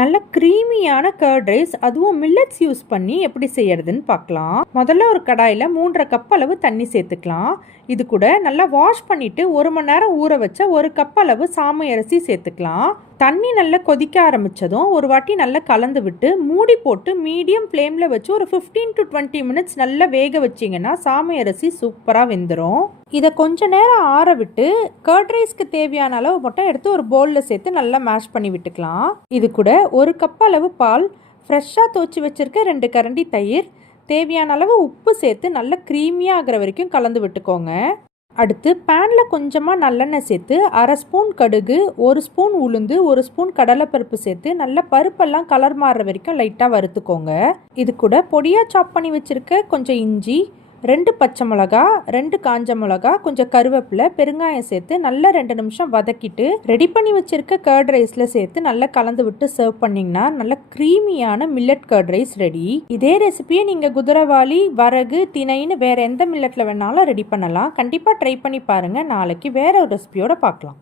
நல்ல க்ரீமியான curd rice அதுவும் மில்லட்ஸ் யூஸ் பண்ணி எப்படி செய்யறதுன்னு பார்க்கலாம். முதல்ல ஒரு கடாயில் மூன்றரை கப் அளவு தண்ணி சேர்த்துக்கலாம். இது கூட நல்லா வாஷ் பண்ணிட்டு ஒரு மணி நேரம் ஊற வச்ச ஒரு கப் அளவு சாமை அரிசி சேர்த்துக்கலாம். தண்ணி நல்லா கொதிக்க ஆரம்பிச்சதும் ஒரு வாட்டி நல்லா கலந்து விட்டு மூடி போட்டு மீடியம் ஃப்ளேமில் வச்சு ஒரு ஃபிஃப்டீன் டு டுவெண்ட்டி மினிட்ஸ் நல்லா வேக வச்சிங்கன்னா சாமை அரிசி சூப்பராக வெந்துடும் இதை கொஞ்ச நேரம் ஆற விட்டு கர்ட் ரைஸ்க்கு தேவையான அளவு மட்டும் எடுத்து ஒரு பவுலில் சேர்த்து நல்லா மேஷ் பண்ணி விட்டுக்கலாம். இது கூட ஒரு கப் அளவு பால் ஃப்ரெஷ்ஷாக துவச்சி வச்சுருக்க ரெண்டு கரண்டி தயிர் தேவையான அளவு உப்பு சேர்த்து நல்லா க்ரீமியாக ஆகிற வரைக்கும் கலந்து விட்டுக்கோங்க. அடுத்து பேனில் கொஞ்சமாக நல்லெண்ணெய் சேர்த்து அரை ஸ்பூன் கடுகு ஒரு ஸ்பூன் உளுந்து ஒரு ஸ்பூன் கடலைப்பருப்பு சேர்த்து நல்லா பருப்பெல்லாம் கலர் மாறுற வரைக்கும் லைட்டாக வறுத்துக்கோங்க. இது கூட பொடியாக சாப் பண்ணி வச்சுருக்க கொஞ்சம் இஞ்சி ரெண்டு பச்சை மிளகா ரெண்டு காஞ்ச மிளகா கொஞ்சம் கருவேப்பிலை பெருங்காயம் சேர்த்து நல்லா ரெண்டு நிமிஷம் வதக்கிட்டு ரெடி பண்ணி வச்சிருக்க கர்ட் ரைஸில் சேர்த்து நல்லா கலந்து விட்டு சர்வ் பண்ணிங்கன்னா நல்ல க்ரீமியான மில்லட் கர்ட் ரைஸ் ரெடி இதே ரெசிபியை நீங்கள் குதிரவாளி வரகு திணைன்னு வேற எந்த மில்லட்டில் வேணாலும் ரெடி பண்ணலாம். கண்டிப்பாக ட்ரை பண்ணி பாருங்கள் நாளைக்கு வேற ஒரு ரெசிபியோட பார்க்கலாம்.